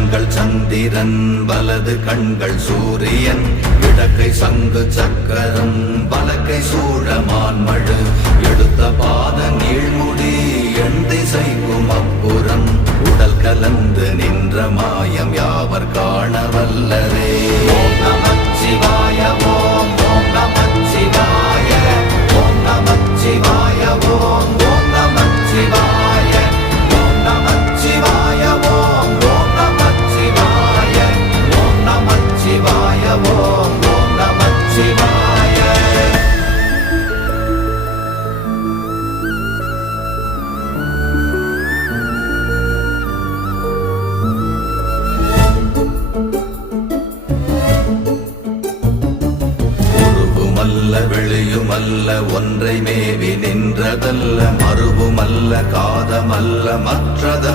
கண்கள் சந்திரன் வலது கண்கள் சூரியன் இடக்கை சங்கு சக்கரம் வலக்கை சூழமான்மழு எடுத்த பாத நீழ்முடி எண் திசைக்கும் அப்புறம் உடல் கலந்து நின்ற மாயம் யாவர் காண வல்லரே. ஓம் நமச்சிவாய ஓம் ஓம் நமச்சிவாய ஓம் நமச்சிவாய ஓம் ஓம் நமச்சிவாய ஓம் நமச்சிவாய ஓம் ஓம் நமச்சிவாய ஓம் நமச்சிவாய ஓம் ஓம் நமச்சிவாய. வெளியுமல்ல ஒன்றை மேவி நின்றதல்ல மறுவுமல்ல காதமல்ல மற்றத